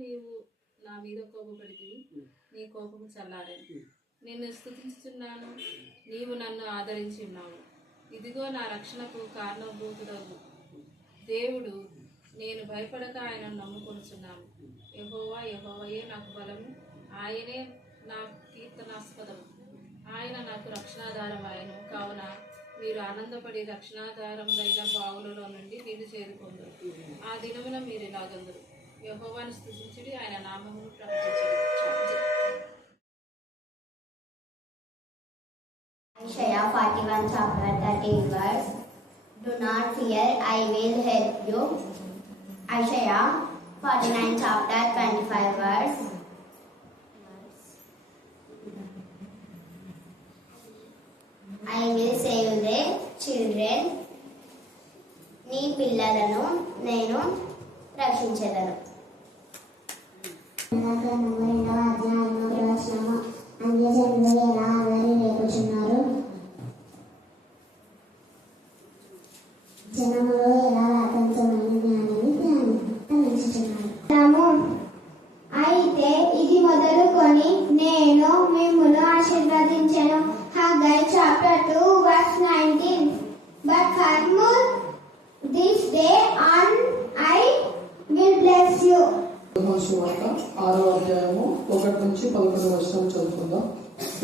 నీవు నా మీద కోపపడితివి, నీ కోపము చల్లారని. నేను స్తుతించుచున్నాను, నీవు నన్ను ఆదరించి ఉన్నావు. ఇదిగో నా రక్షణకు కారణభూతుడవు దేవుడు, నేను భయపడక ఆయనను నమ్ముకొనుచున్నాను. యెహోవా యెహోవాయే నాకు బలము, ఆయనే నా కీర్తనాస్పదము. ఆయన నాకు రక్షణాధారం ఆయను. కావున మీరు ఆనందపడి రక్షణాధారములైన బావులలో నుండి నీరు చేరుకొందురు. ఆ దినమున మీరు ఇలాగందురు, యెహోవాను స్తుతించుడి, ఆయన నామమును ప్రకటించుడి. Isaiah 41 chapter 13 verse. Do not fear, I will help you. Isaiah 49 chapter 25 verse. I will save the children. నీ పిల్లలను నేను రక్షించెదను. జనములో ఎలా ఆతంకమైనది అనేది ధ్యానించుచున్నాము. అయితే ఇది మొదలుకొని నేను మిమ్మును ఆశీర్వదించెను. Haggai chapter 2 verse 19. But come this day and I will bless you. యోహాను సువార్త 6వ అధ్యాయము 1 నుంచి 11 వచనం చదువుకుందాం.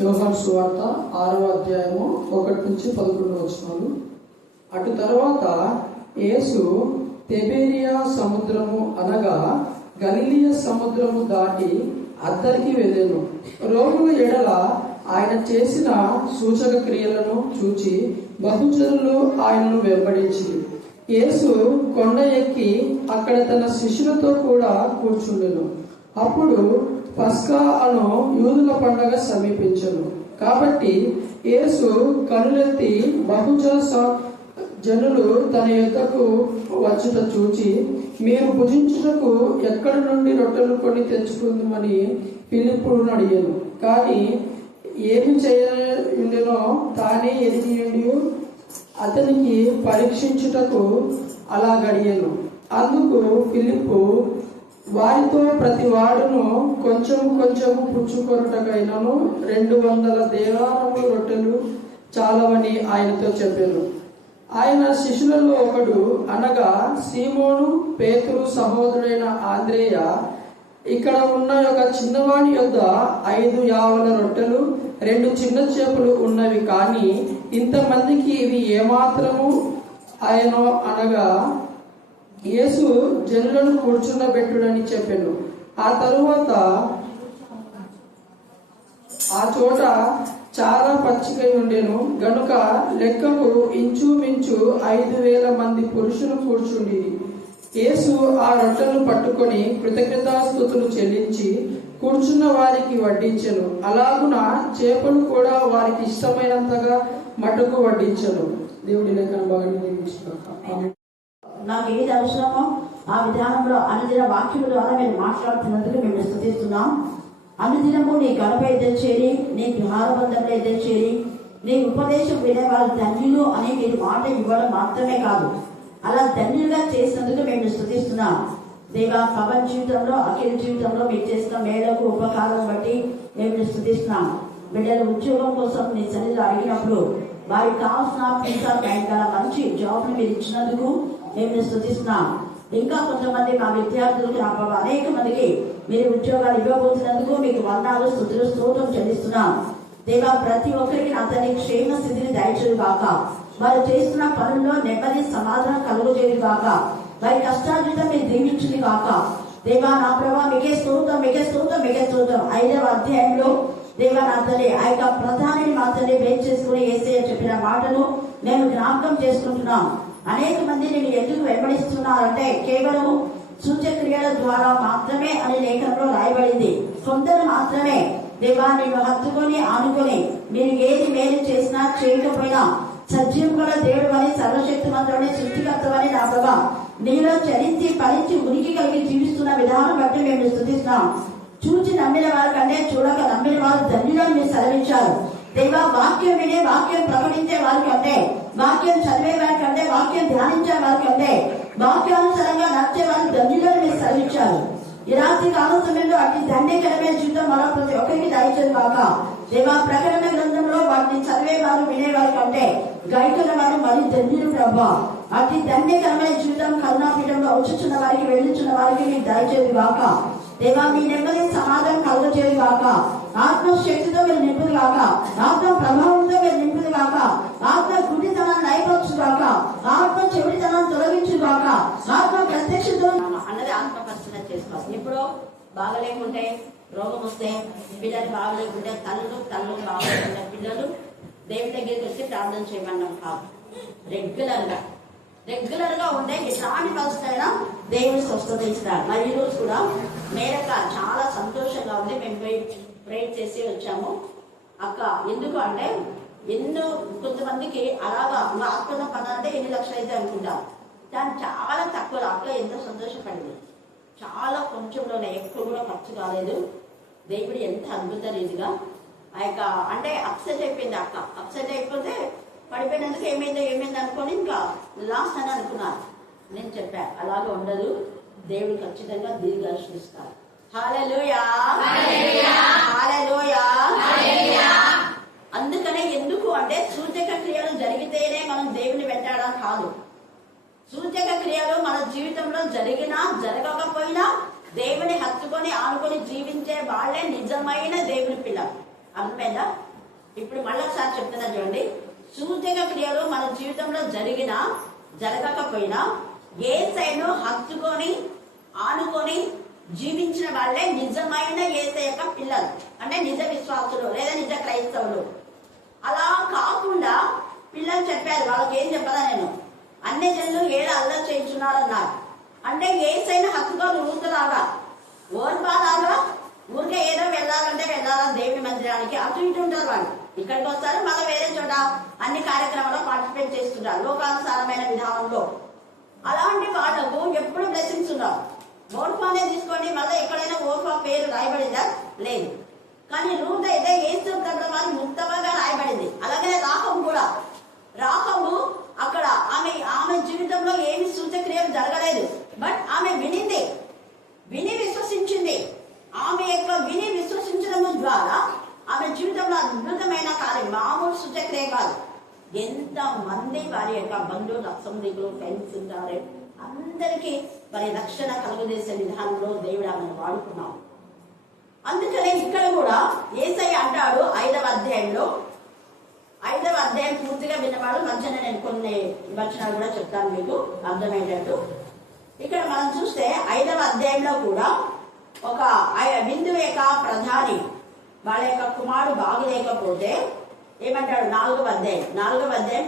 యోహాను సువార్త 6వ అధ్యాయము 1 నుంచి 11 వచనాలు. అటు తర్వాత యేసు తిబెరియా సముద్రము అనగా గలిలయ సముద్రము దాటి అద్దరికి వెళ్ళెను. రోగుల ఎడల ఆయన చేసిన సూచక క్రియలను చూచి బహుజనులు ఆయనను వెంబడించి యేసు కొండ ఎక్కి అక్కడ తన శిష్యులతో కూడా కూర్చుండెను. అప్పుడు పస్కా అను యూదుల పండగ సమీపించెను. కాబట్టి యేసు కనులెత్తి జనులు తన యొద్దకు వచ్చుట చూచి, మీరు భుజించుటకు ఎక్కడి నుండి రొట్టెలు కొని తెచ్చుకుందామని ఫిలిప్పును అడిగాను. కానీ ఏమి చేయనుండెనో తానే ఎరిగియుండి అతనికి పరీక్షించుటకు అలా గడియను. అందుకు ఫిలిప్పు వారితో ప్రతి వాడును కొంచెము కొంచెము పుచ్చుకొనుటకైనను 200 దేనారముల రొట్టెలు చాలవని ఆయనతో చెప్పాను. ఆయన శిష్యులలో ఒకడు అనగా సీమోను పేతురు సహోదరుడైన ఆంద్రేయ ఇక్కడ ఉన్న ఒక చిన్నవాడి యొద్ద 5 యావల రొట్టెలు 2 చిన్న చేపలు ఉన్నవి, కానీ ఇంతమందికి ఇవి ఏమాత్రము ఆయనో అనగా యేసు జనులను కూర్చుండబెట్టుడని చెప్పాను. ఆ తరువాత ఆ చోట చాలా పచ్చికై ఉండెను గనుక లెక్కకు ఇంచుమించు 5,000 మంది పురుషులు కూర్చుండి. యేసు ఆ రొట్టెలను పట్టుకొని కృతజ్ఞతాస్తుతులు చెల్లించి కూర్చున్న వారికి వడ్డించెను. అలాగున చేపలు కూడా వారికి ఇష్టమైనంతగా మటుకు వడ్డించెను. దేవుడి లేఖన బాగా నాకు ఏది అవసరమో ఆ విధానంలో అనుదిన వాక్యం ద్వారా మీరు మాట్లాడుతున్నందుకు మేము స్తుతిస్తున్నాం. అనుదినము నీ గడప ఎదురు చేరి, నీ గృహారబంధంలో ఎదురు చేరి, నీ ఉపదేశం వినే వాళ్ళు ధన్యులు అని మీరు మాట ఇవ్వడం మాత్రమే కాదు, అలా ధన్యులుగా చేసినందుకు మేము స్తుతిస్తున్నాం. దేవా, పవన్ జీవితంలో అఖిల జీవితంలో మీరు చేసిన మేలకు ఉపకారం బట్టి మేము స్తుతిస్తున్నాం. బిడ్డల ఉద్యోగం కోసం నీ సన్నిధిలో అడిగినప్పుడు వారికి కావాల్సిన పీసా బ్యాంక్ మంచి జాబ్ని మీరు ఇచ్చినందుకు మేము స్తుతిస్తున్నాం. ఇంకా కొంతమంది మా విద్యార్థులకు అనేక మందికి మీరు ఉద్యోగాలు ఇవ్వబోతున్నందుకు మీకు వందనాలు స్తుతులు స్తోత్రం చెల్లిస్తున్నాం. దేవా, ప్రతి ఒక్కరికి అతని క్షేమ స్థితిని దయచేయు గాక. వారు చేస్తున్న పనుల్లో నెమ్మది సమాధానం కలుగజేయు గాక. వారి కష్టార్జితం మీరు దీవించుని గాక. దేవా నా ప్రభా, మీకే స్తోత్రం, మీకే స్తోత్రం, మీకే స్తోత్రం. 5వ అధ్యాయంలో దేవా నా తల్లి ఆ యొక్క ప్రధానిని మా తల్లి బేస్ చేసుకుని యేసయ్య చెప్పిన మాటను నేను జ్ఞాపకం చేసుకుంటున్నాం. అనేక మంది నేను ఎందుకు వెంబడిస్తున్నారంటే కేవలం సూచక్రియల ద్వారా మాత్రమే అని లేఖనంలో రాయబడింది. కొందరు మాత్రమే దేవా నేను హత్తుకొని ఆనుకొని మీరు ఏది మేలు చేసినా చేయకపోయినా సజీవం కూడా దేవుడు అని సర్వశక్తిమంతుడని సృష్టికర్తమని నా ప్రభా నీలో చరించి ఫలించి ఉనికి కలిగి జీవిస్తున్న విధానం బట్టి మేము స్తుతిస్తున్నాం. చూచి నమ్మిన వారి కంటే చూడక నమ్మిన వారు ధన్యులను మీరు సెలవించారు. దేవా, వాక్యం వినే వాక్యం ప్రకటించే వారికి అంటే, వాక్యం చదివే వారికి అంటే, వాక్యం ధ్యానించే వారికి అంటే, వాక్యానుసారంగా నడిచే వారికి ధన్యులను మీరు సెలవించారు. ఈ రాత్రి కాల సమయంలో అతి ధన్యకరమైన జీవితం మన ప్రతి ఒక్కరికి దయచేది కాక. దేవా, ప్రకటన గ్రంథంలో వాటిని చదివేవారు వినేవారు కంటే గైకుల వారు మరి ధన్యులు ప్రభా. అతి ధన్యకరమైన జీవితం కరుణాపీఠంలో వచ్చుచున్న వారికి వెళ్ళుచున్న వారికి మీరు దయచేది కాక. దేవా, మీ నెమ్మది సమాధానం కలుగచేది కాక. ఆత్మశక్తితో మీరు నింపుది కాక. ఆత్మ ప్రభావంతో మీరు నింపుది కాక. ఆత్మ గుడ్డితనాన్ని నైపచ్చు కాక. ఆత్మ చెవిడితనాన్ని తొలగించు కాక. ఆత్మ ప్రత్యక్షతో అన్నది ఆత్మ పరిశీలన చేసుకోవాలి. ఇప్పుడు బాగలేకుంటే, రోగం వస్తే, పిల్లలు బాగలేకుంటే, తల్లు బాగలేకుంటే పిల్లలు దేవుడి దగ్గరికి వచ్చి ప్రార్థన చేయమన్నాం కాదు. రెగ్యులర్ గా ఉండే ఎలాంటి పరిస్థితులైనా దేవుడు స్వస్థత ఇస్తారు. మరి ఈ రోజు కూడా మేరక చాలా సంతోషంగా ఉంది. మేము పోయి ప్రేయర్ చేసి వచ్చాము. అక్క ఎందుకు అంటే కొంతమందికి అలాగా ఆత్మల పని అంటే ఎన్ని లక్షలు అయితే అనుకుంటాం. దాన్ని చాలా తక్కువ. అక్క ఎంతో సంతోషపడింది. చాలా కొంచెంలోనే, ఎక్కువ కూడా ఖర్చు కాలేదు. దేవుడు ఎంత అద్భుత రీతిగా ఆ యొక్క అంటే అప్సెట్ అయిపోయింది అక్క. అప్సెట్ అయిపోతే పడిపోయినందుకు ఏమైంది అనుకొని ఇంకా లాస్ట్ అని అనుకున్నారు. నేను చెప్పా అలాగే ఉండదు, దేవుడు ఖచ్చితంగా దీర్ఘాయుష్నిస్తారు. హల్లెలూయా, హల్లెలూయా. అందుకనే ఎందుకు అంటే సూచక క్రియలు జరిగితేనే మనం దేవుని వెంటాడడం కాదు. సూచక క్రియలు మన జీవితంలో జరిగినా జరగకపోయినా దేవుని హత్తుకొని ఆనుకొని జీవించే వాళ్ళే నిజమైన దేవుని పిల్లలు. అర్థమైందా? ఇప్పుడు మళ్ళొకసారి చెప్తున్నా చూడండి. సూచక క్రియలు మన జీవితంలో జరిగినా జరగకపోయినా యేసయ్యను హత్తుకొని ఆనుకొని జీవించిన వాళ్ళే నిజమైన యేసయ్య యొక్క పిల్లలు, అంటే నిజ విశ్వాసులు లేదా నిజ క్రైస్తవులు. అలా కాకుండా పిల్లలు చెప్పారు, వాళ్ళకి ఏం చెప్పదా నేను, అన్ని జనులు ఏడు అల్లరి చేయించున్నారన్నారు. అంటే యేసయ్యను హత్తుకొని ఊరుకులాగా ఓర్పాలాగా ఊరికే ఏదో వెళ్ళాలంటే వెళ్ళాలా దేవుని మందిరానికి, అటు ఇటు ఉంటారు వాళ్ళు. ఇక్కడికి వస్తారు, మళ్ళీ వేరే చోట అన్ని కార్యక్రమాల్లో పార్టిసిపేట్ చేస్తుంటారు లోకానుసారమైన విధానంలో. అలాంటి వాళ్ళకు ఎప్పుడు బ్లెస్సింగ్స్ ఉండవు. ఓర్ఫానే తీసుకోండి, మళ్ళీ ఎక్కడైనా ఓర్ఫా పేరు రాయబడిందా? లేదు. కానీ రూట్ అయితే యేసు ప్రభువు ముక్తగా రాయబడింది. అలాగే రాహబు కూడా. రాహబు అక్కడ ఆమె జీవితంలో ఏమి సూచక్రియలు జరగలేదు, బట్ ఆమె విని విశ్వసించింది. ఆమె యొక్క విని విశ్వసించడం ద్వారా ఆమె జీవితంలో అద్భుతమైన కార్యం, మామూలు సూచక్రియ కాదు. ఎంత మంది వారి యొక్క బంధువులు, సంబంధికులు, ఫ్రెండ్స్ ఉంటారు, అందరికీ వారి రక్షణ కలుగజేసే విధానంలో దేవుడు ఆమెను వాడుకున్నాం. అందుకనే ఇక్కడ కూడా యేసయ్య అంటాడు 5వ అధ్యాయంలో, 5వ అధ్యాయం పూర్తిగా విన్నవాడు మధ్యన నేను కొన్ని వచనాలు కూడా చెప్తాను మీకు అర్థమయ్యేటట్టు. ఇక్కడ మనం చూస్తే 5వ అధ్యాయంలో కూడా ఒక బిందువు యొక్క ప్రధాని వాళ్ళ యొక్క కుమారుడు బాగులేకపోతే ఏమంటాడు? 4వ అధ్యాయం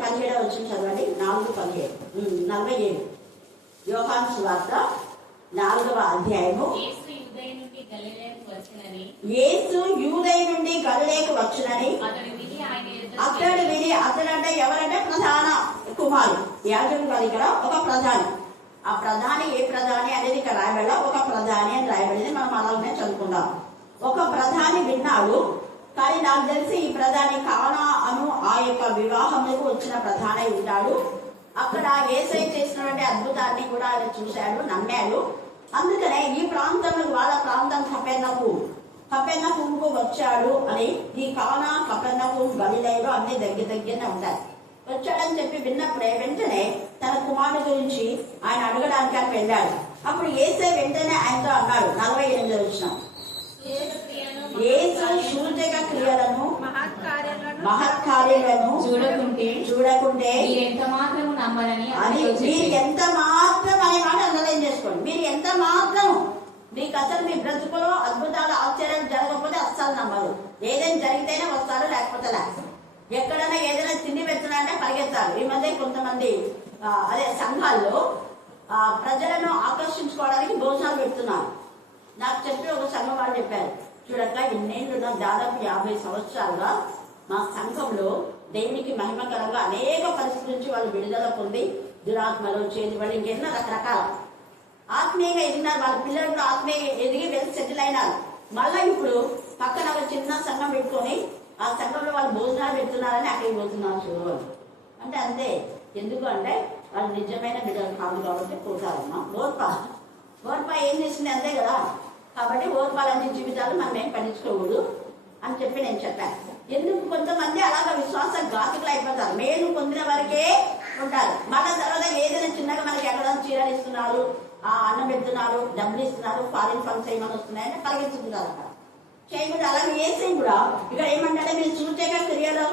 17వ వచ్చిన చదవండి. 4:17 యోహాను సువార్త 4వ అధ్యాయము. యేసు యూదయ నుండి గలిలయకు వచ్చునని అతడు విని, అతడంటే ఎవరంటే ప్రధాన కుమారుడు, యాజకుడు కాదు ఇక్కడ, ఒక ప్రధాని. ఆ ప్రధాని ఏ ప్రధాని అనేది ఇక్కడ రాయబడ, ఒక ప్రధాని అని రాయబడింది. మనం అలాగనే చదువుకుందాం. ఒక ప్రధాని విన్నాడు. కానీ నాకు తెలిసి ఈ ప్రధాని కానా అను ఆ యొక్క వివాహములకు వచ్చిన ప్రధాని ఉంటాడు. అక్కడ యేసయ్య చేసినటువంటి అద్భుతాన్ని కూడా ఆయన చూశాడు, నమ్మాడు. అందుకనే ఈ ప్రాంతంలో వాళ్ళ ప్రాంతం కపెర్నహూముకు వచ్చాడు అని, ఈ కానా కపెర్నహూము గలిలయలో అన్ని దగ్గరనే ఉంటాయి. వచ్చాడని చెప్పి విన్నప్పుడే వెంటనే తన కుమారుడు గురించి ఆయన అడగడానికి ఆయన వెళ్ళాడు. అప్పుడు యేసయ్య వెంటనే ఆయనతో అన్నాడు, 48వ వచనం, యేసు సూచక క్రియలను మహత్కార్యాలను చూడకుంటే ఎంత మాత్రం నమ్మరని అది మీరు ఎంత మాత్రం అనే మాట అండర్లైన్ చేసుకోండి. మీరు ఎంత మాత్రం మీకు అసలు మీ బ్రతుకులో అద్భుతాలు ఆశ్చర్యాలు జరగకపోతే అస్సలు నమ్మరు. ఏదైనా జరిగితేనే వస్తారు, లేకపోతే లేదు. ఎక్కడైనా ఏదైనా తిండి పెడుతున్నారంటే పరిగెత్తారు. ఈ మధ్య కొంతమంది సంఘాల్లో ప్రజలను ఆకర్షించుకోవడానికి భోజనాలు పెడుతున్నారు. నాకు చెప్పి ఒక సంఘం వాళ్ళు చెప్పారు, చూడక ఇన్నేళ్ళు దాదాపు 50 సంవత్సరాలుగా మా సంఘంలో దేవునికి మహిమకరంగా అనేక పరిస్థితుల నుంచి వాళ్ళు విడుదల పొంది దురాత్మలు చేతిబడి ఇంకెన్నో రకరకాల ఆత్మీయంగా ఎదిగినారు. వాళ్ళ పిల్లలు కూడా ఆత్మీయంగా ఎదిగి వెళ్ళి సెటిల్ అయినారు. మళ్ళీ ఇప్పుడు పక్కన ఒక చిన్న సంఘం పెట్టుకొని ఆ సంఘంలో వాళ్ళు భోజనాలు పెడుతున్నారని అక్కడికి పోతున్నారు చూడవాలి. అంటే అంతే. ఎందుకు అంటే వాళ్ళు నిజమైన బిడ్డలు కాదు కాబట్టి పోతారమ్మా. ఓర్ప ఏం చేసింది? అంతే కదా. కాబట్టి ఓర్పాలనే జీవితాలు మనం ఏం పట్టించుకోకూడదు అని చెప్పి నేను చెప్పాను. ఎందుకు కొంతమంది అలాగ విశ్వాస ఘాతుకులు అయిపోతారు, మేలు పొందిన వరకే ఉంటారు. మళ్ళీ తర్వాత ఏదైనా చిన్నగా మనకి ఎక్కడ చీరలు ఇస్తున్నారు, అన్నం పెడుతున్నారు, డబ్బులు ఇస్తున్నారు, ఫారిన్ ఫండ్స్ ఏమైనా వస్తున్నాయని పరిగెత్తుతున్నారు అక్కడ చేయకూడదు. అలాగే ఏసీ కూడా ఇక్కడ ఏమంటారే, మీరు చూసేగా క్రియలు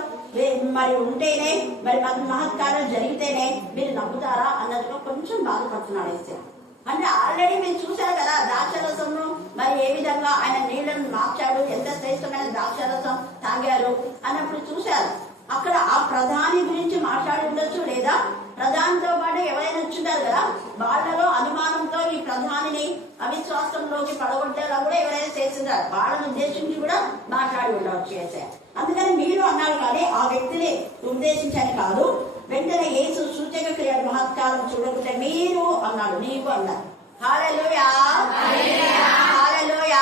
మరి ఉంటేనే, మరి మహత్కారం జరిగితేనే మీరు నమ్ముతారా అన్నట్టుగా కొంచెం బాధపడుతున్నాడు ఏసీ. అంటే ఆల్రెడీ మీరు చూశారు కదా ద్రాక్షరసంను మరి ఏ విధంగా ఆయన నీళ్లను మార్చాడు, ఎంత శ్రేష్టమైన ద్రాక్షరసం తాగారు అన్నప్పుడు చూశారు. అక్కడ ఆ ప్రధాని గురించి మాట్లాడి ఉండొచ్చు, లేదా ప్రధానితో పాటు ఎవరైనా వచ్చుంటారు కదా, వాళ్ళలో అనుమానంతో ఈ ప్రధానిని అవిశ్వాసంలోకి పడగొట్టేలా కూడా ఎవరైనా చేస్తున్నారు, వాళ్ళని ఉద్దేశించి కూడా మాట్లాడి ఉండవచ్చు చేసే. అందుకని మీరు అన్నారు కానీ ఆ వ్యక్తిని ఉద్దేశించని కాదు. వెంటనే యేసు సూచక క్రియ మహత్కారం చూడకుంటే మీరు అన్నాడు, నీకు అన్నారు. హల్లెలూయా, హల్లెలూయా,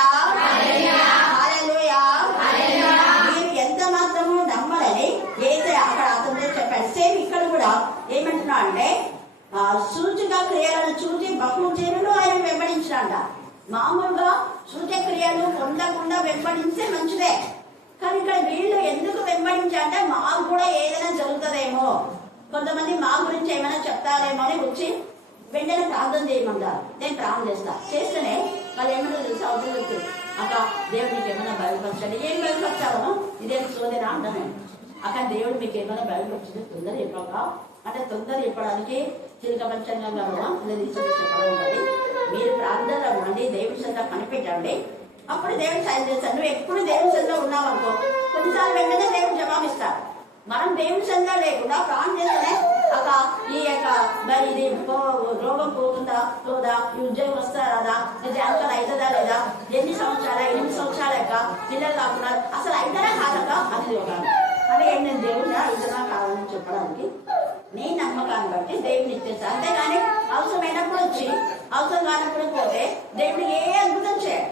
హల్లెలూయా. మీరు ఎంత మాత్రము నమ్మలని యేసే అక్కడ అతనితో చెప్పాడు. సేమ్ ఇక్కడ కూడా ఏమంటున్నా అంటే సూచక క్రియలను చూసి బహుజనులు ఆయన వెంబడించినాడ. మామూలుగా సూచక క్రియలు పొందకుండా వెంబడిస్తే మంచిదే, కానీ ఇక్కడ వీళ్ళు ఎందుకు వెంబడించారంటే మాకు కూడా ఏదైనా జరుగుతుందేమో, కొంతమంది మా గురించి ఏమైనా చెప్తారేమో అని వచ్చి వెంటనే ప్రార్థన చేయమంటారు. నేను ప్రార్థన చేస్తేనే వాళ్ళు ఏమైనా తెలుసు అవుతుంది అక్క దేవుడు మీకు ఏమైనా బయలుపరచండి. ఏం బయలుపరచాలను ఇదేం సోదరా అంటాను. అక్క దేవుడు మీకు ఏమైనా బయలుపరిచింది తొందర చెప్పక అంటే తొందర చెప్పడానికి చిలుక పంచంగా చెప్పడం ఉన్నది. మీరు ప్రార్థనలో ఉండండి, దేవుడి సంతా కనిపెట్టండి, అప్పుడు దేవుడు సాయం చేస్తాడు. నువ్వు ఎప్పుడు దేవుడి సంతా ఉన్నావు అనుకో, కొన్నిసార్లు వెంటనే దేవుడు జవాబిస్తాడు. మనం దేవుడి సంతా లేకుండా ప్రాణం చేస్తేనే అక్క ఈ యొక్క మరి ఇది రోగం పోతుందా పోదా, ఈ ఉద్యోగం వస్తా రాదా, జాతకాలు అవుతుందా లేదా, 8 సంవత్సరాలు 8 సంవత్సరాల యొక్క పిల్లలు కాకుండా అసలు అయితేనే కాదక అది ఒక అంటే నేను దేవుడిని అవుతున్నా కావాలని చెప్పడానికి నేను నమ్మకాన్ని బట్టి దేవుడిని ఇచ్చేస్తాను. అంతేగాని అవసరమైనప్పుడు వచ్చి అవసరం కానప్పుడు పోతే దేవుడు ఏ అద్భుతం చేయాలి,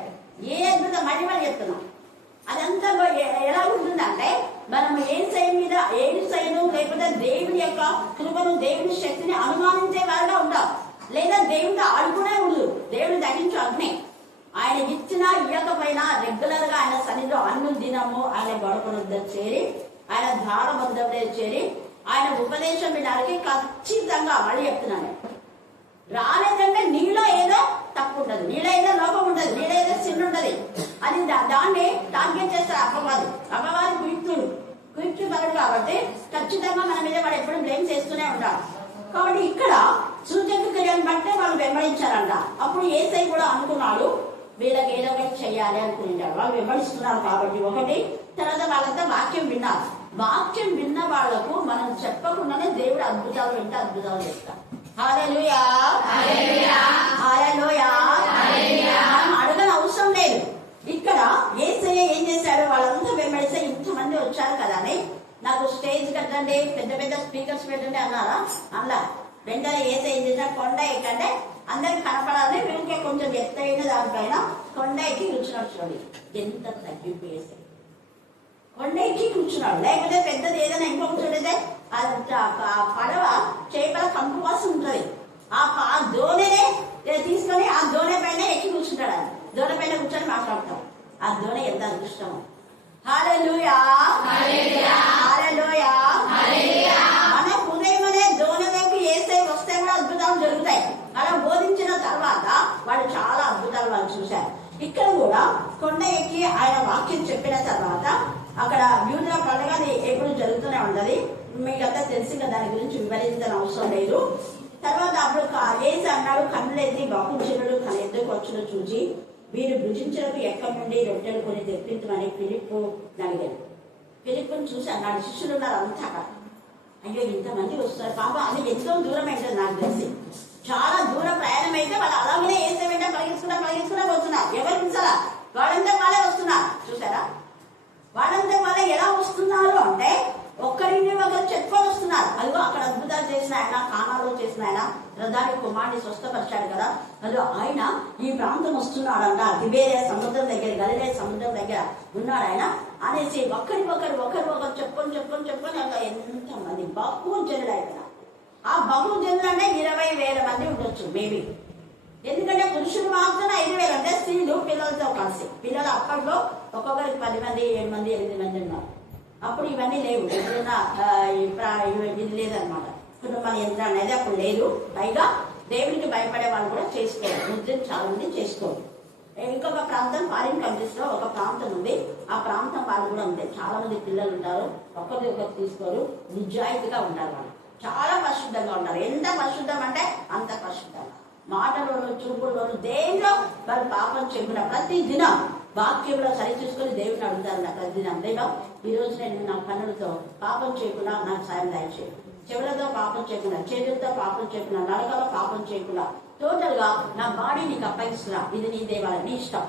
ఏ అద్భుతం మళ్ళీ మళ్ళీ చెప్తున్నాం. అదంతా ఎలా ఉంటుందంటే మనం ఏడు సైను లేకపోతే దేవుడి యొక్క కృపను దేవుడి శక్తిని అనుమానించే వారిగా ఉంటాం, లేదా దేవుడితో ఆడుకునే ఉండదు. దేవుడు దహించు అగ్ని, ఆయన ఇచ్చినా ఇవ్వకపోయినా రెగ్యులర్ గా ఆయన సన్నిధిలో అన్ను దినము ఆయన గొడవల చేరి ఆయన ధారబంధంలో చేరి ఆయన ఉపదేశం వినడానికి ఖచ్చితంగా మళ్ళీ చెప్తున్నాను, రాలేదంటే నీలో ఏదో తప్పు ఉండదు, నీలో ఏదో లోపం ఉండదు, నీలో ఏదో సిన్ ఉండదు. అది దాన్ని టార్గెట్ చేస్తారు అపవాది కుయుక్తి పరుడు కాబట్టి ఖచ్చితంగా మన మీద వాడు ఎప్పుడు బ్లేమ్ చేస్తూనే ఉంటారు. కాబట్టి ఇక్కడ సూచక క్రియను బట్టే వాళ్ళు వెంబడించారంట. అప్పుడు యేసయ్య కూడా అనుకున్నాడు వీళ్ళకి ఏదో ఒకటి చెయ్యాలి అనుకున్నాడు. వాళ్ళు వెంబడిస్తున్నారు కాబట్టి ఒకటి. తర్వాత వాళ్ళంతా వాక్యం విన్నారు. వాక్యం విన్న వాళ్లకు మనం చెప్పకుండానే దేవుడు అద్భుతాలు వింటే అద్భుతాలు చేస్తాం. హల్లెలూయా, హల్లెలూయా. మనం అడగని అవసరం లేదు. ఇక్కడ యేసయ్య ఏం చేశాడు, వాళ్ళంతా వెంబడిస్తే ఇంతమంది వచ్చారు కదా అని నాకు స్టేజ్ కట్టండి, పెద్ద పెద్ద స్పీకర్స్ పెట్టండి అన్నారా? అలా వెంటనే యేసయ్య ఏం చేసినా కొండ ఎక్కంటే అందరికి కనపడాలని వీళ్ళకే కొంచెం ఎత్తైన దానిపైన కొండ ఎక్కి కూర్చున్నాడు. చూడండి ఎంత తగ్గింపు యేసయ్య, కొండ ఎక్కి కూర్చున్నాడు. లేకపోతే పెద్దది ఏదైనా ఇంకొక చూడైతే పడవ చేపల కంపు వాసన ఉంటుంది, ఆ దోణెనే తీసుకొని ఆ దోణె పైన ఎక్కి కూర్చుంటాడు. ఆయన దోణె పైన కూర్చొని మాట్లాడతాం. ఆ దోణె ఎంత అదృష్టమో. హల్లెలూయా, హల్లెలూయా. మన హృదయం అనే దోణెలోకి యేసయ్య వస్తే కూడా అద్భుతాలు జరుగుతాయి. అలా బోధించిన తర్వాత వాళ్ళు చాలా అద్భుతాలు వాళ్ళు చూశారు. ఇక్కడ కూడా కొండ ఎక్కి ఆయన వాక్యం చెప్పిన తర్వాత అక్కడ యూదుల పండుగ ఎప్పుడు జరుగుతూనే ఉంటది. మీకంతా తెలిసి దాని గురించి వివరించిన అవసరం లేదు. తర్వాత అప్పుడు యేసు అన్నాడు, కన్నులెత్తి బహుజనులు తన ఎద్దుకు వచ్చును చూచి వీరు భుజించడానికి ఎక్కడి నుండి రొట్టెలు కొని తెప్పించమని ఫిలిప్పు అడిగాడు. ఫిలిప్పుని చూసి అన్నాడు, శిష్యులు ఉన్నారు అంతా, అయ్యో ఇంతమంది వస్తున్నారు పాప అని. ఎంతో దూరం అయితే నాకు తెలిసి చాలా దూరం ప్రయాణం అయితే వాళ్ళు అలాగనే వేసే వెంట పరిగెత్తుకున్నా పోతున్నారు. ఎవరు పిలిచారా? వాళ్ళంతా వాళ్ళే వస్తున్నారు. చూసారా వాళ్ళంతా వాళ్ళే ఎలా వస్తున్నారు అంటే ఒక్కరిని ఒకరు చెప్పుకొని వస్తున్నారు. అదిగో అక్కడ అద్భుతాలు చేసిన ఆయన, కానాలో చేసిన ఆయన, రథాని కుమారుని స్వస్థపరిచాడు కదా, అదిగో ఆయన ఈ ప్రాంతం వస్తున్నాడంట, తిబేరియా సముద్రం దగ్గర, గలిలయ సముద్రం దగ్గర ఉన్నాడు ఆయన అనేసి ఒకరు చెప్పుకొని అలా ఎంతమంది బహుజనులు ఆయన. ఆ బహుజనులు అంటే 20,000 మంది ఉండొచ్చు మేబీ. ఎందుకంటే పురుషులు మాత్రం 5,000 అంటే స్త్రీలు పిల్లలతో కలిసి. పిల్లలు అప్పట్లో ఒక్కొక్కరికి 10 మంది 7 మంది 8 మంది ఉన్నారు. అప్పుడు ఇవన్నీ లేవు. ఎప్పుడైనా ఇది లేదనమాట. కుటుంబ నియంత్రణ అనేది అప్పుడు లేదు. పైగా దేవునికి భయపడే వాళ్ళు కూడా చేసుకోరు. ముస్లిం చాలా మంది చేసుకోరు. ఇంకొక ప్రాంతం ఫారిన్ కంట్రీస్ లో ఒక ప్రాంతం ఉంది. ఆ ప్రాంతం వాళ్ళు కూడా ఉంది. చాలా మంది పిల్లలు ఉంటారు. ఒకరు తీసుకోరు. నిజాయితీగా ఉంటారు. వాళ్ళు చాలా పరిశుద్ధంగా ఉంటారు. ఎంత పరిశుద్ధం అంటే అంత పరిశుద్ధంగా. మాటలోను చూపులోను దేనిలో వాళ్ళు పాపం చెప్పిన ప్రతి దినం వాక్యంలో సరి చూసుకొని దేవుని అడుగుతారు. ప్రతి దినం దేవా ఈ రోజు నేను నా కన్నులతో పాపం చేయకుండా నాకు సాయం దయచేయి, చెవులతో పాపం చేయకుండా, చేతులతో పాపం చేయకుండా, నడకలో పాపం చేయకుండా, టోటల్ గా నా బాడీ నీకు అప్పగిస్తున్నా. ఇది నీ దేవా, నీ ఇష్టం,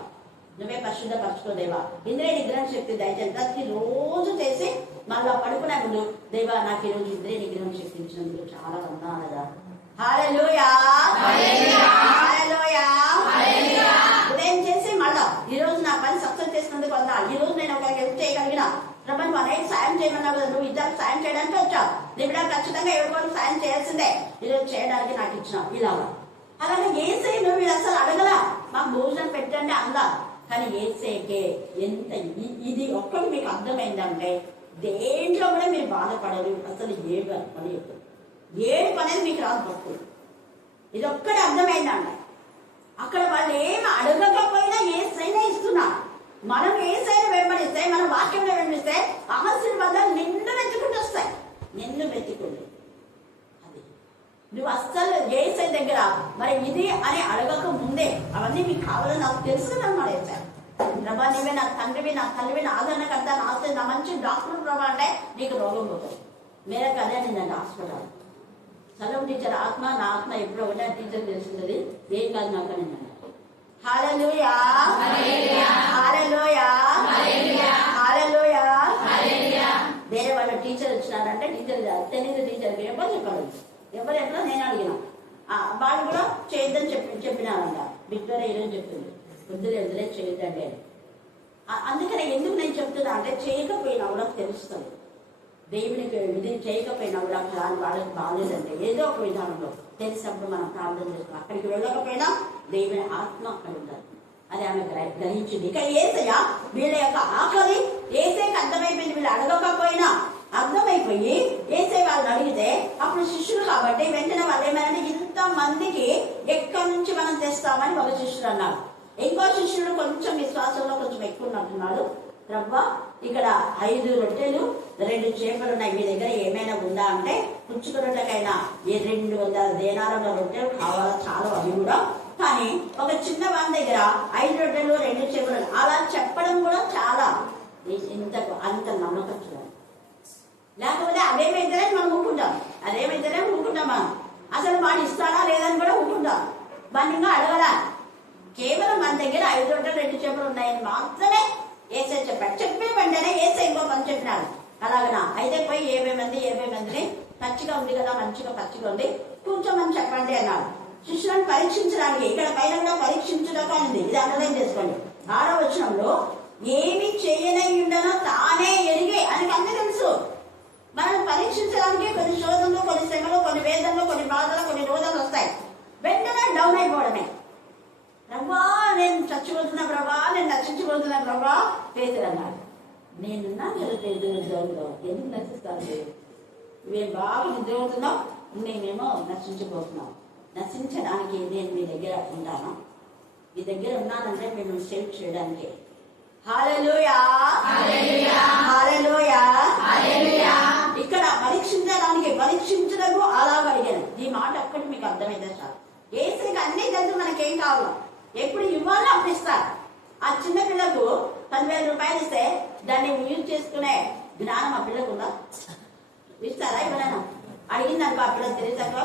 నువ్వే పరిశుద్ధపరచుకో దేవా. ఇంద్రియ నిగ్రహణ శక్తి దయచేసి ప్రతి రోజు చేసి మళ్ళా పడుకునే ముందు దేవా నాకు ఈ రోజు ఇంద్రియ నిగ్రహణ శక్తి ఇచ్చినందుకు చాలా వందనాలుగా. హల్లెలూయా హల్లెలూయా. ఉదయం చేసి మళ్ళా ఈ రోజు నా పని సక్సెస్ చేసినందుకు వందా. ఈ రోజు నేను ఒకరికి హెల్ప్ చేయగలిగిన ప్రభు నువ్వు అనేక సాయం చేయమన్నావు కదా, నువ్వు ఇద్దరు సాయం చేయడానికి వచ్చావు. నీ బిడ్డ ఖచ్చితంగా ఎవరికొకరు సాయం చేయాల్సిందే. ఈరోజు చేయడానికి నాకు ఇచ్చినావు. ఇలాగా అలాగే ఏసై నువ్వు వీళ్ళు అసలు అడగలా, మాకు భోజనం పెట్టండి అందా. కానీ ఏసైకే ఎంత ఇది ఒక్కటి మీకు అర్థమైందంటే దేంట్లో కూడా మీరు బాధపడరు. అసలు ఏ పని ఏడు పని మీకు రాదు తప్పు. ఇది ఒక్కటి అర్థమైందండి. అక్కడ వాళ్ళు ఏమి అడగకపోయినా ఏసైనా ఇస్తున్నారు. మనం ఏసైనా వెంబడిస్తే, మన వాక్యంలో వెంబడిస్తే ఆశీర్వాదాలు నిన్ను వెతుకుంటూ వస్తాయి. నిన్ను వెతుకుంది అది నువ్వు అస్సలు ఏసై దగ్గర మరి ఇది అని అడగక ముందే అవన్నీ మీకు కావాలని నాకు తెలుసు అన్నమాట. ఏసారు ప్రభా నీవే నా తండ్రివి, నా తల్లివి, నా ఆదరణకర్త, నా మంచి డాక్టర్ ప్రభా అంటే నీకు రోగం పోతుంది. మేరకు అదే నిందండి హాస్పిటల్. చదువు టీచర్ ఆత్మ నా ఆత్మ ఎప్పుడు ఒకటే టీచర్ తెలుస్తుంది. ఏం కాదు నాకు అని హల్లెలూయా హల్లెలూయా హల్లెలూయా. వేరే వాళ్ళ టీచర్ వచ్చినారంటే టీచర్ తెలియదు. టీచర్కి ఎవరు చెప్పాలి, ఎవరు ఎట్లా నేను అడిగిన వాళ్ళు కూడా చేయొద్దని చెప్పినారంట. విక్టోరియా ఈరోజు చెప్తుంది వద్దులే చేయొద్దండి అని. అందుకని ఎందుకు నేను చెప్తున్నా అంటే చేయకపోయినా కూడా తెలుస్తుంది. దేవునికి ఇది చేయకపోయినా కూడా వాళ్ళకి బాగాలేదంటే ఏదో ఒక విధానంలో తెలిసినప్పుడు మనం ప్రార్థన చేస్తాం. అక్కడికి వెళ్ళకపోయినా దేవుని ఆత్మ అక్కడ ఉండాలి. అది ఆమె గ్రహించింది. ఇక ఏసయ్య వీళ్ళ యొక్క ఆకలి ఏసైకి అర్థమైపోయింది. వీళ్ళు అడగకపోయినా అర్థమైపోయి ఏసై వాళ్ళని అడిగితే అప్పుడు శిష్యులు కాబట్టి వెంటనే వాళ్ళు ఏమైనా ఇంత మందికి ఎక్కడి నుంచి మనం తెస్తామని ఒక శిష్యుడు అన్నారు. ఇంకో శిష్యుడు కొంచెం విశ్వాసంలో కొంచెం ఎక్కువ ఉన్నట్టున్నాడు. రవ్వ ఇక్కడ 5 రొట్టెలు 2 చేపలు ఉన్నాయి, మీ దగ్గర ఏమైనా ఉందా అంటే పుచ్చుకున్నట్టకైనా ఏ 200 దేనారాల రొట్టెలు కావాలా చాలా అవి కూడా. కానీ ఒక చిన్న వాని దగ్గర 5 రొట్టెలు 2 చేపలు అలా చెప్పడం కూడా చాలా అంత నమ్మకం చూడాలి. లేకపోతే అదేమైతేనే మనం ఊరుకుంటాం, అదేమైతేనే ఊరుకుంటాం. మనం అసలు వాడు ఇస్తాడా లేదని కూడా ఊరుకుంటాం. వాడిని ఇంకా అడగరా. కేవలం మన దగ్గర 5 రొట్టెలు 2 చేపలు ఉన్నాయని మాత్రమే ఏసై చెప్పాడు. చెప్పిన వెంటనే ఏసై ఇంకో పని చెప్పినాడు. అలాగనా అయితే పోయి 50 మందిని పచ్చిగా ఉంది కదా, మంచిగా పచ్చిగా ఉంది, కూర్చోమని చెప్పండి అన్నాడు. శిష్యులను పరీక్షించడానికి ఇక్కడ పైన కూడా పరీక్షించడం ఉంది. ఇది అర్థం చేసుకోండి. 6వ వచనంలో ఏమి చేయనై ఉండనో తానే ఎరిగే అని అన్నీ తెలుసు. మనం పరీక్షించడానికి కొన్ని శోధనలు, కొన్ని శ్రమలు, కొన్ని వేదనలు, కొన్ని బాధలు, కొన్ని రోగాలు వస్తాయి. వెంటనే డౌన్ అయిపోవడమే. ప్రభా నేను చచ్చిపోతున్నా, ప్రభా నేను నశించిపోతున్నా, ప్రభా పేదలు అన్నాడు. నేనున్నా కదా పేదలో ఎందుకు నశిస్తాను? మేము బాగా నిద్రపోతున్నావు, నేనేమో నశించిపోతున్నావు. నశించడానికి నేను మీ దగ్గర ఉంటాను. మీ దగ్గర ఉన్నానంటే మేము సేవ్ చేయడానికి. హల్లెలూయా హల్లెలూయా హల్లెలూయా. ఇక్కడ పరీక్షించడము అలాగ అడిగాను. ఈ మాట ఒక్కటి మీకు అర్థమైందా చాలు. ఏసైకి అన్ని తెలుసు మనకేం కావాలో, ఎప్పుడు ఇవ్వాలో అప్పుడు ఇస్తారు. ఆ చిన్న పిల్లకు 10,000 రూపాయలు ఇస్తే దాన్ని యూజ్ చేసుకునే జ్ఞానం ఆ పిల్లకు ఉందా? ఇస్తారా? ఎవరైనా అడిగిందనుకో ఆ పిల్లలు తెలియక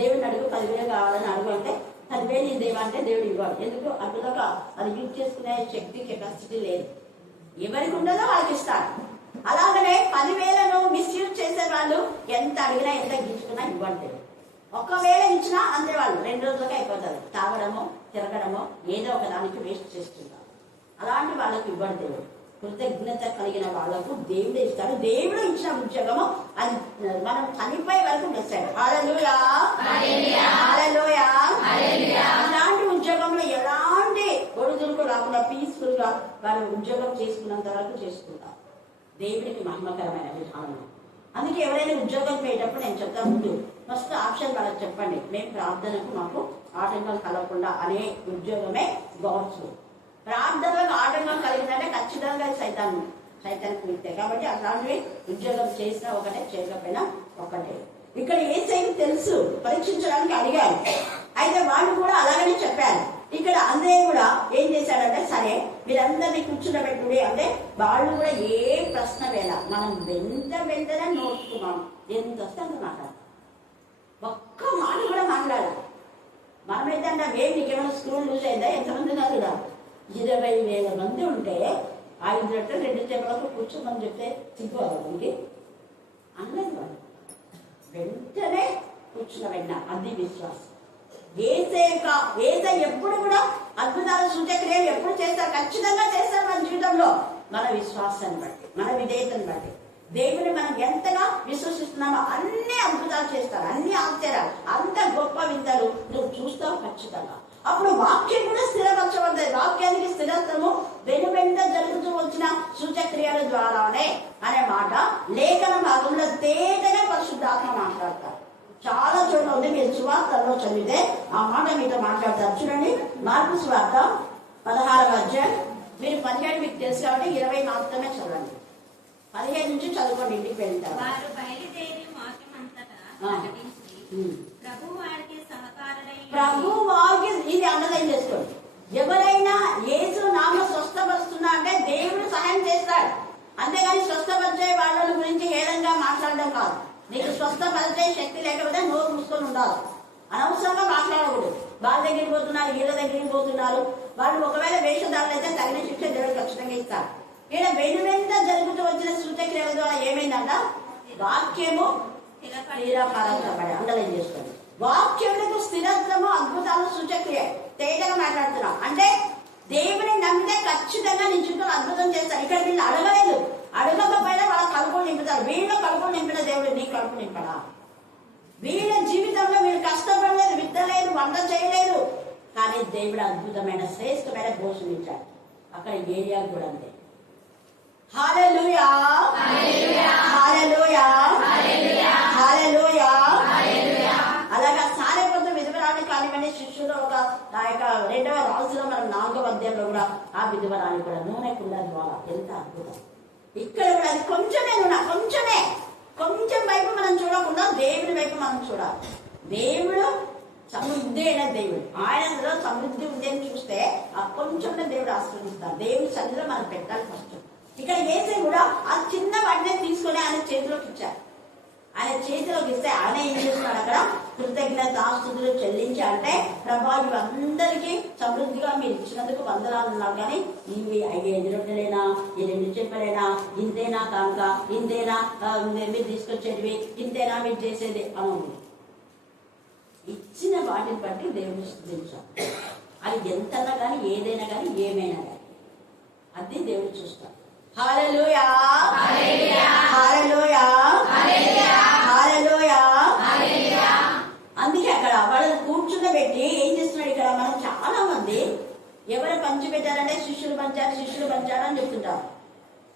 దేవుడిని అడుగు 10,000 కావాలని అడుగు అంటే 10,000 ఇదేవా అంటే దేవుడు ఇవ్వాలి. ఎందుకు? ఆ పిల్లలకు అది యూజ్ చేసుకునే శక్తి కెపాసిటీ లేదు. ఎవరికి ఉండదో వాళ్ళకి ఇస్తారు. అలాగనే 10,000ను మిస్యూజ్ చేసే వాళ్ళు ఎంత అడిగినా ఎంత గించుకున్నా ఇవ్వండి. ఒకవేళ ఇచ్చినా అంతే, వాళ్ళు 2 రోజులకే అయిపోతారు. తాగడమో తిరగడమో ఏదో ఒక దానికి వేస్ట్ చేస్తుంటారు. అలాంటి వాళ్ళకి ఇవ్వండి. కృతజ్ఞత కలిగిన వాళ్లకు దేవుడే ఇస్తాడు. దేవుడు ఇచ్చిన ఉద్యోగము అది మనం చనిపోయే వరకు ఇస్తాడు. హల్లెలూయా హల్లెలూయా. అలాంటి ఉద్యోగంలో వారు ఉద్యోగం చేసుకున్నంత వరకు చేసుకుంటారు. దేవుడికి మహిమకరమైన విధానం. అందుకే ఎవరైనా ఉద్యోగం పోయేటప్పుడు నేను చెప్తా ముందు ఫస్ట్ ఆప్షన్ వాళ్ళకి చెప్పండి, మేము ప్రార్థనకు మాకు ఆటంకం కలగకుండా అనే ఉద్యోగమే గవర్స్. ప్రార్థనలకు ఆటంకం కలిగిందంటే ఖచ్చితంగా సైతానికి విత్తే. కాబట్టి అట్లాంటివి ఉద్యోగం చేసినా ఒకటే, చేయకపోయినా ఒకటే. ఇక్కడ యేసయ్యకు తెలుసు, పరీక్షించడానికి అడిగారు. అయితే వాళ్ళు కూడా అలాగనే చెప్పారు. ఇక్కడ అందరూ కూడా ఏం చేశాడంటే, సరే మీరందరినీ కూర్చుండబెట్టుడి అంటే వాళ్ళు కూడా ఏ ప్రశ్న వేళ మనం వెంటనే నోటుకున్నాం, ఎంత వస్తే అంత మాట్లాడాలి, ఒక్క మాట కూడా మాట్లాడాలి. మనమైతే అంటే నీకేమైనా స్కూల్ లూజ్ అయిందా, ఎంతమంది కాదు కదా, 20,000 మంది ఉంటే 5 రెట్లు 2 టేబుల్లకు కూర్చోమని చెప్తే సిగ్గుంది అనలేదు. వాళ్ళు వెంటనే కూర్చున్న అది విశ్వాసం. ఏసై ఎప్పుడు కూడా అద్భుతాలు సూచక్రియలు ఎప్పుడు చేస్తారు, ఖచ్చితంగా చేస్తారు మన జీవితంలో. మన విశ్వాసాన్ని బట్టి, మన విధేయతను బట్టి, దేవుని మనం ఎంతగా విశ్వసిస్తున్నామో అన్ని అద్భుతాలు చేస్తారు, అన్ని ఆశ్చర్యాలు, అంత గొప్ప వింతలు నువ్వు చూస్తావు ఖచ్చితంగా. అప్పుడు వాక్యం కూడా స్థిరపరచబడ్డది. వాక్యానికి స్థిరత్వము వెనువెంట జరుగుతూ వచ్చిన సూచక్రియల ద్వారానే అనే మాట లేఖన భాగంలో తేటగా పరిశుద్ధాత్మ మాట్లాడతారు. చాలా చోట్ల ఉంది, మీరు సువార్తల్లో చదివితే ఆ మాట మీతో మాట్లాడతారు. చూడండి, మార్కు సువార్త 16వ అధ్యాయం. మీరు 17 మీకు తెలుసు కాబట్టి 20 మాత్రమే చదవండి. 15 నుంచి చదువుకోండి, ఇంటికి వెళ్తారు. వారు బయలుదేరి మార్గమంతటా ప్రకటించి, ప్రభు వారికి ఇది అన్నదం చేసుకోండి. ఎవరైనా యేసు నామ స్వస్థపరుస్తున్నా అంటే దేవుడు సహాయం చేస్తాడు. అంతేగాని స్వస్థపరిచే వాళ్ళ గురించి హేళంగా మాట్లాడడం కాదు. నీకు స్వస్థపరిచే శక్తి లేకపోతే నోరు మూసుకొని ఉండాలి, అనవసరంగా మాట్లాడకూడదు. వాళ్ళ దగ్గరికి పోతున్నారు, వీళ్ళ దగ్గరికి పోతున్నారు. వాళ్ళు ఒకవేళ వేషధారులు అయితే తగిన శిక్ష దేవుడు ఖచ్చితంగా ఇస్తారు. ఈయన వెనువెంట జరుగుతూ వచ్చిన సూచక్రియల ద్వారా ఏమైందంట, వాక్యము స్థిరపరచబడి. అందరం చేసుకోండి, వాక్యములకు స్థిరత్వము, అద్భుతాలు, సూచక్రియ. తేటగా మాట్లాడుతున్నాం అంటే దేవుని నమ్మితే ఖచ్చితంగా నీ జీవితంలో అద్భుతం చేస్తారు. ఇక్కడ వీళ్ళు అడగలేదు, అడగకపోయినా వాళ్ళ కడుపులు నింపుతారు. వీళ్ళ కడుపులు నింపిన దేవుడు నీ కడుపు నింపడా? వీళ్ళ జీవితంలో వీళ్ళు కష్టపడలేదు, విత్తలేదు, వంట చేయలేదు, కానీ దేవుడు అద్భుతమైన శ్రేష్టమైన భోజనం ఇచ్చాడు. అక్కడ ఏరియా కూడా అంతే. హల్లెలూయా, హల్లెలూయా, హల్లెలూయా. అలాగా సారెపొద్దు విధవరాన్ని కానివ్వండి, శిష్యులు ఒక ఆ యొక్క 2వ రాజులో మనం 4వ అధ్యాయంలో కూడా ఆ విధవరాన్ని కూడా నూనె కుండ ద్వారా ఎంత అద్భుతం. ఇక్కడ కూడా అది కొంచెమే నూనె, కొంచెం వైపు మనం చూడకుండా దేవుడి వైపు మనం చూడాలి. దేవుడు సమృద్ధి అయిన దేవుడు, ఆయనలో సమృద్ధి ఉంది అని చూస్తే ఆ కొంచెంలో దేవుడు ఆశీర్వదిస్తాడు. దేవుడి సన్నిధిలో మనం పెట్టాలి ఫస్ట్. ఇక్కడ యేసయ్య కూడా ఆ చిన్న వాటిని తీసుకొని ఆయన చేతిలోకి ఇచ్చారు. ఆయన చేతిలోకి ఇస్తే ఆయన ఏం చేస్తున్నాడు, అక్కడ కృతజ్ఞతాస్తుతులు చెల్లించి అంటే, ప్రభా ఇవందరికీ సమృద్ధిగా మీరు ఇచ్చినందుకు వందనాలు ఉన్నారు, కానీ ఇవి 5 రొట్టెలేనా, ఈ 2 చేపలేనా, ఇంతేనా కానుక, ఇంతేనా మీరు తీసుకొచ్చేటివి, ఇంతేనా మీరు చేసేది అవును. ఇచ్చిన వాటిని బట్టి దేవుని స్తుతించాలి. అది ఎంతన్నా కానీ, ఏదైనా కానీ, ఏమైనా కానీ అది దేవుడు చూస్తాడు. హల్లెలూయా, హల్లెలూయా, హల్లెలూయా. అందుకే అక్కడ వాళ్ళని కూర్చుండబెట్టి ఏం చేస్తున్నాడు, ఇక్కడ మనం చాలా మంది ఎవరు పంచి పెట్టారంటే శిష్యులు పంచారు అని చెప్తుంటారు.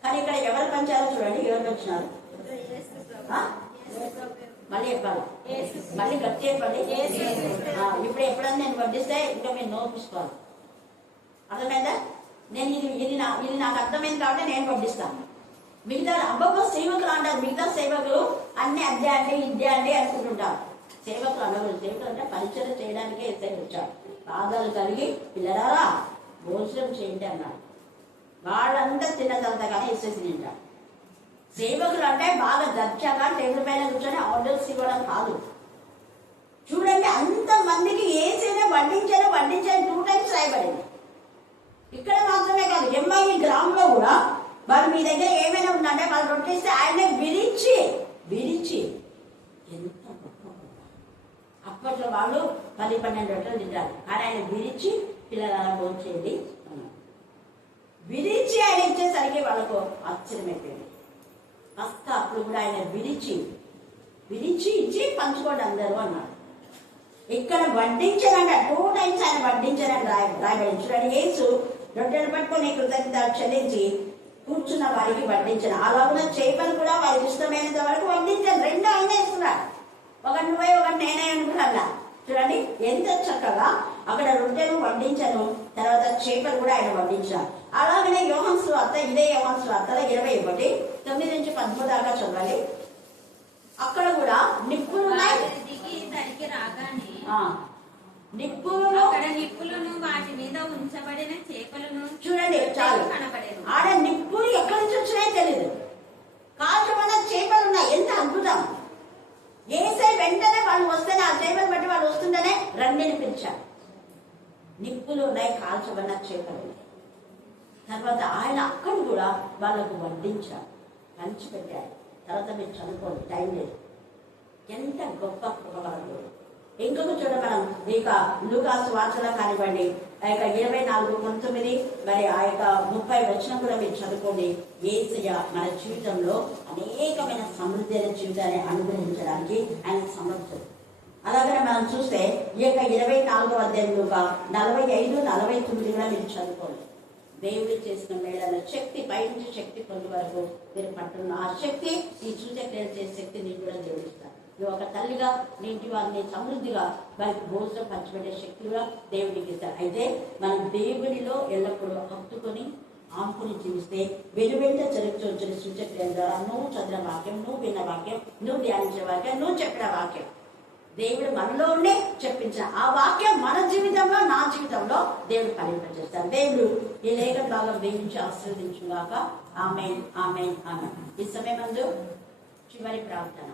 కానీ ఇక్కడ ఎవరు పంచారో చూడండి, ఎవరు పంచినారు మళ్ళీ చెప్పాలి, మళ్ళీ గట్టి చెప్పండి. ఇప్పుడు ఎప్పుడన్నా నేను వడ్డిస్తే ఇంకా మీరు నోపిసుకోవాలి, అర్థమైందా? నేను ఇది నాకు అర్థమైంది కాబట్టి నేను వడ్డిస్తాను. మిగతా అబ్బబ్బో సేవకులు అంటారు, మిగతా సేవకులు అన్ని అద్దే అండి ఇద్దే అండి అనుకుంటుంటారు. సేవకులు అనకూడదు. సేవకులు అంటే పరిచయం చేయడానికే ఎస్ఐకి వచ్చారు. పాదాలు కలిగి పిల్లరారా భోజనం చేయండి అన్నాడు. వాళ్ళంతా తిన్న తర్వాత కానీ ఎస్ఐసి తింటారు. సేవకులు అంటే బాగా దర్జాగా టేబుల్ పైన కూర్చొని ఆర్డర్స్ ఇవ్వడం కాదు. చూడండి, అంతమందికి ఏసైనా వడ్డించారో 2 టైమ్స్ రాయబడింది. ఇక్కడ మాత్రమే కాదు, ఎంఐ గ్రామంలో కూడా వాళ్ళు మీ దగ్గర ఏమైనా ఉందంటే వాళ్ళు రొట్టెస్తే ఆయన విరిచి ఎంత గొప్ప. అప్పట్లో వాళ్ళు 10-12 రొట్టెలు తింటారు, కానీ ఆయన విరిచి పిల్లల భోంచేది అన్నారు. విరిచి ఆయన ఇచ్చేసరికి వాళ్ళకు ఆశ్చర్యమైపోయింది. అప్పుడు కూడా ఆయన విరిచి ఇచ్చి పంచుకోండి అందరూ అన్నాడు. ఇక్కడ వడ్డించారంట, 2 times ఆయన వడ్డించారని రాయబడి. చూడండి, యేసు రొట్టెలు పట్టుకొని కృతజ్ఞత చెల్లించి కూర్చున్న వారికి వడ్డించారు. అలాగే చేపలు కూడా వారికి ఇష్టమైనంత వరకు వడ్డించారు. 2 ఆయన ఇస్తున్నారు, ఒకటి నువ్వే ఒకటి నేనే అనుకున్నా. చూడండి ఎంత చక్కగా అక్కడ రొట్టెలు వడ్డించాను, తర్వాత చేపలు కూడా ఆయన వడ్డించారు. అలాగనే యోహాను సువార్త, ఇదే యోహాను సువార్తలో 21:9-13 దాకా చదవాలి. అక్కడ కూడా నిప్పులు ఉన్నాయి. దిగి తడికి రాగానే నిప్పులు, అక్కడ నిప్పులను వాటి మీద ఉంచబడిన చేపలను చూడండి చాలు, కనపడేది. ఆడ నిప్పులు ఎక్కడి నుంచి వచ్చినాయో తెలియదు, కాల్చమన్న చేపలు ఉన్నాయి. ఎంత అద్భుతం! ఏసై వెంటనే వాళ్ళు వస్తేనే, ఆ చేపలు బట్టి వాళ్ళు వస్తుంటేనే రండిని పిలిచారు. నిప్పులు ఉన్నాయి, కాల్చమన్న చేపలు ఉన్నాయి. తర్వాత ఆయన అక్కడ కూడా వాళ్ళకు వడ్డించారు, పంచిపెట్టారు. తర్వాత మీరు చదువుకోండి, టైం లేదు. ఎంత గొప్ప కృపగలడు! ఇంకొక చూడ మనం ఇక లూకాసు వార్తలో కానివ్వండి, ఆ యొక్క 24:19 మరి ఆ యొక్క 30 వచనం కూడా మీరు చదువుకోండి. యేసయ్య మన జీవితంలో అనేకమైన సమృద్ధి అయిన జీవితాన్ని అనుగ్రహించడానికి ఆయన సమర్థుడు. అలాగనే మనం చూస్తే ఈ యొక్క 24వ అధ్యాయంలో 45-49 కూడా మీరు చదువుకోండి. దేవుడు చేసిన మేళన శక్తి, పైనుంచి శక్తి పొందు వరకు మీరు పట్టున్న ఆ శక్తి, ఈ సూచక్రియలు చేసే శక్తి నీకు కూడా దేవుడు ఇస్తాడు. నువ్వు ఒక తల్లిగా నీ ఇంటి వారిని సమృద్ధిగా వారికి భోజనం పంచిపెట్టే శక్తి కూడా దేవుడికి ఇస్తాడు. అయితే మనం దేవుడిలో ఎల్లప్పుడూ హత్తుకొని ఆంపుని జీవిస్తే వెనువెంట జరుగుతున్న సూచక్రియల ద్వారా నువ్వు చదివిన వాక్యం, నువ్వు విన్న వాక్యం, నువ్వు ధ్యానించిన వాక్యం, నువ్వు చెప్పిన వాక్యం, దేవుడు మనలో ఉండే చెప్పించిన ఆ వాక్యం మన జీవితంలో, నా జీవితంలో దేవుడు ఫలింపజేస్తాడు. దేవుడు ఈ లేఖ భాగం దీవించి ఆశీర్వదించుగాక. ఆమేన్, ఆమేన్, ఆమేన్. ఈ సమయమందు చివరి ప్రార్థన.